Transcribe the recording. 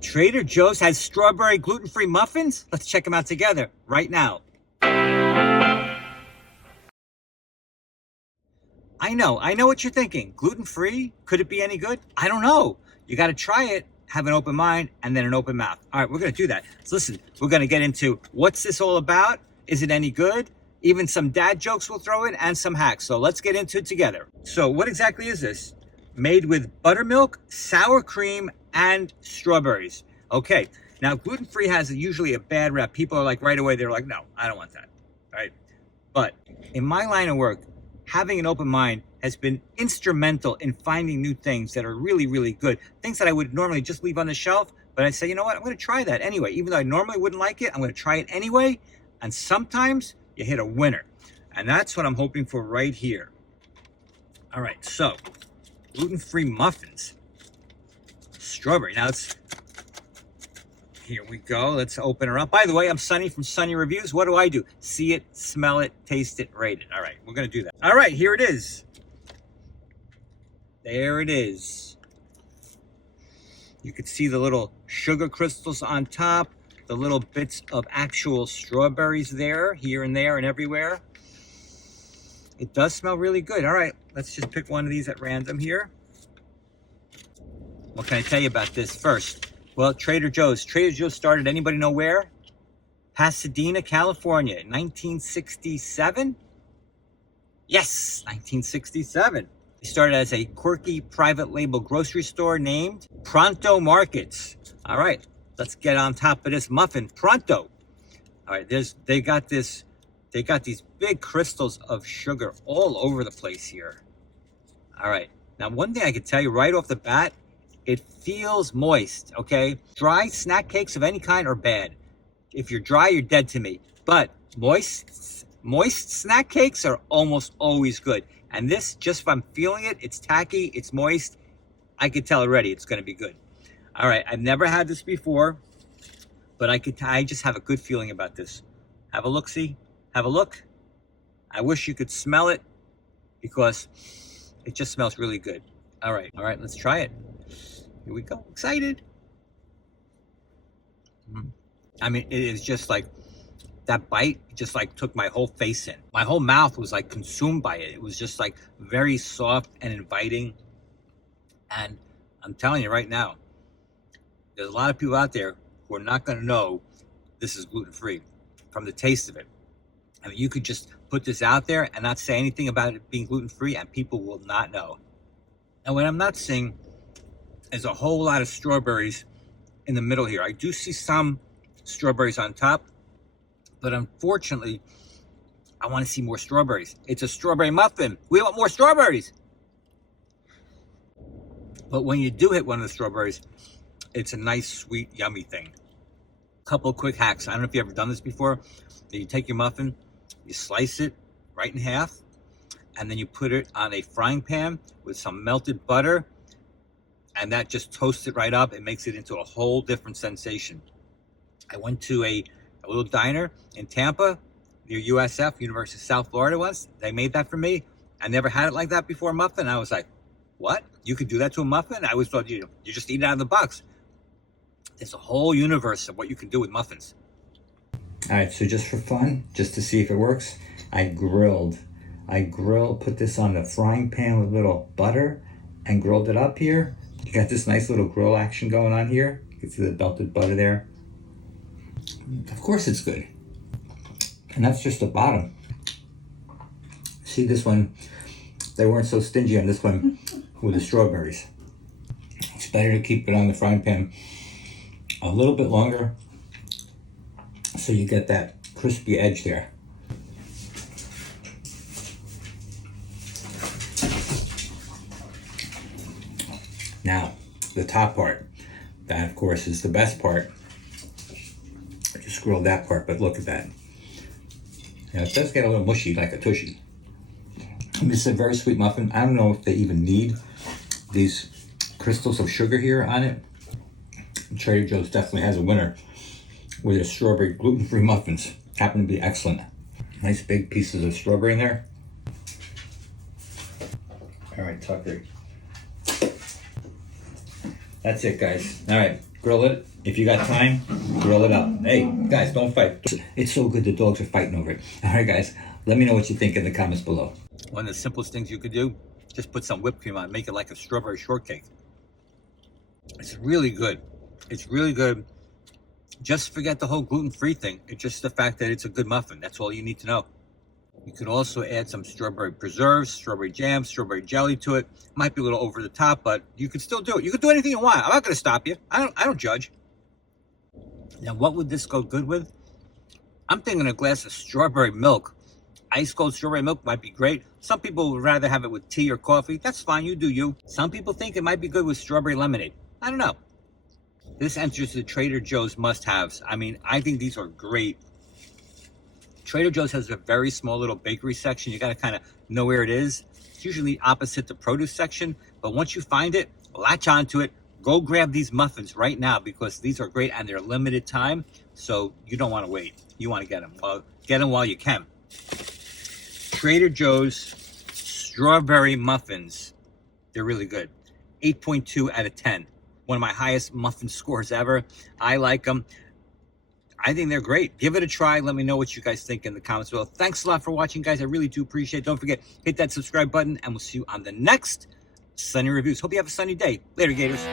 Trader Joe's has strawberry gluten-free muffins? Let's check them out together right now. I know what you're thinking. Gluten-free? Could it be any good? I don't know. You got to try it, have an open mind, and then an open mouth. All right, we're going to do that. So listen, we're going to get into what's this all about? Is it any good? Even some dad jokes we'll throw in and some hacks. So let's get into it together. So what exactly is this? Made with buttermilk, sour cream, and strawberries. Okay, now gluten-free has usually a bad rep. People are like right away, they're like, no, I don't want that, right? But in my line of work, having an open mind has been instrumental in finding new things that are really, really good. Things that I would normally just leave on the shelf, but I say, you know what, I'm gonna try that anyway. Even though I normally wouldn't like it, I'm gonna try it anyway. And sometimes you hit a winner. And that's what I'm hoping for right here. All right, so gluten-free muffins. Strawberry. Now here we go. Let's open her up. By the way, I'm Sunny from Sunny Reviews. What do? See it, smell it, taste it, rate it. All right, we're going to do that. All right, here it is. There it is. You can see the little sugar crystals on top, the little bits of actual strawberries there, here and there and everywhere. It does smell really good. All right, let's just pick one of these at random here. What can I tell you about this first? Well, Trader Joe's. Trader Joe's started, anybody know where? Pasadena, California, 1967? Yes, 1967. It started as a quirky private label grocery store named Pronto Markets. All right, let's get on top of this muffin. Pronto. All right, they got these big crystals of sugar all over the place here. All right, now one thing I can tell you right off the bat, it feels moist, okay? Dry snack cakes of any kind are bad. If you're dry, you're dead to me. But moist snack cakes are almost always good. And this, just if I'm feeling it, it's tacky, it's moist. I could tell already it's gonna be good. All right, I've never had this before, but I just have a good feeling about this. Have a look-see, have a look. I wish you could smell it because it just smells really good. All right, let's try it. Here we go, excited. I mean, it is just like, that bite just like took my whole face in. My whole mouth was like consumed by it. It was just like very soft and inviting. And I'm telling you right now, there's a lot of people out there who are not gonna know this is gluten-free from the taste of it. I mean, you could just put this out there and not say anything about it being gluten-free and people will not know. And what I'm not seeing is a whole lot of strawberries in the middle here. I do see some strawberries on top, but unfortunately, I want to see more strawberries. It's a strawberry muffin. We want more strawberries. But when you do hit one of the strawberries, it's a nice, sweet, yummy thing. Couple of quick hacks. I don't know if you've ever done this before. You take your muffin, you slice it right in half, and then you put it on a frying pan with some melted butter, and that just toasts it right up. It makes it into a whole different sensation. I went to a little diner in Tampa, near USF, University of South Florida once. They made that for me. I never had it like that before, a muffin. I was like, what? You could do that to a muffin? I always thought you just eat it out of the box. There's a whole universe of what you can do with muffins. All right, so just for fun, just to see if it works, I grilled, put this on the frying pan with a little butter and grilled it up here. You got this nice little grill action going on here. You can see the melted butter there. Of course it's good. And that's just the bottom. See this one, they weren't so stingy on this one with the strawberries. It's better to keep it on the frying pan a little bit longer so you get that crispy edge there. Now, the top part, that of course is the best part. I just grilled that part, but look at that. Now it does get a little mushy like a tushy. This is a very sweet muffin. I don't know if they even need these crystals of sugar here on it. Trader Joe's definitely has a winner with their strawberry gluten-free muffins. Happen to be excellent. Nice big pieces of strawberry in there. All right, Tucker. That's it, guys. All right, Grill it. If you got time, grill it up. Hey, guys, don't fight. It's so good the dogs are fighting over it. All right, guys, let me know what you think in the comments below. One of the simplest things you could do, just put some whipped cream on it, make it like a strawberry shortcake. It's really good. It's really good. Just forget the whole gluten-free thing. It's just the fact that it's a good muffin. That's all you need to know. You could also add some strawberry preserves, strawberry jam, strawberry jelly to it. Might be a little over the top, but you could still do it. You could do anything you want. I'm not going to stop you. I don't judge. Now, what would this go good with? I'm thinking a glass of strawberry milk. Ice cold strawberry milk might be great. Some people would rather have it with tea or coffee. That's fine. You do you. Some people think it might be good with strawberry lemonade. I don't know. This enters the Trader Joe's must-haves. I mean, I think these are great. Trader Joe's has a very small little bakery section. You got to kind of know where it is. It's usually opposite the produce section. But once you find it, latch onto it. Go grab these muffins right now because these are great and they're limited time. So you don't want to wait. You want to get them. Well, get them while you can. Trader Joe's strawberry muffins. They're really good. 8.2 out of 10. One of my highest muffin scores ever. I like them. I think they're great. Give it a try. Let me know what you guys think in the comments below. Thanks a lot for watching, guys. I really do appreciate it. Don't forget, hit that subscribe button, and we'll see you on the next Sunny Reviews. Hope you have a sunny day. Later, Gators.